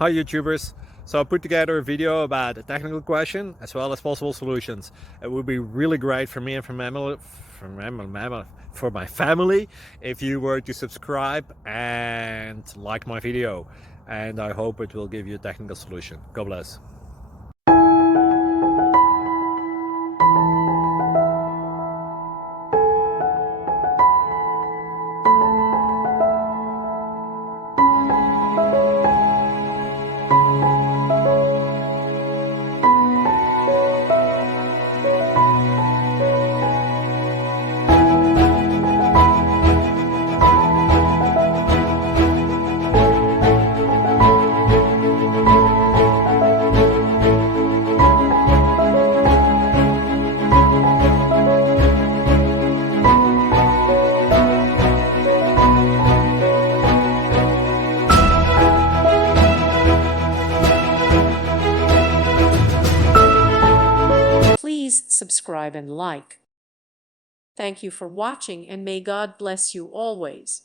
Hi YouTubers! So I put together a video about a technical question as well as possible solutions. It would be really great for me and for my family if you were to subscribe and like my video, and I hope it will give you a technical solution. God bless. Please subscribe and like. Thank you for watching, and may God bless you always.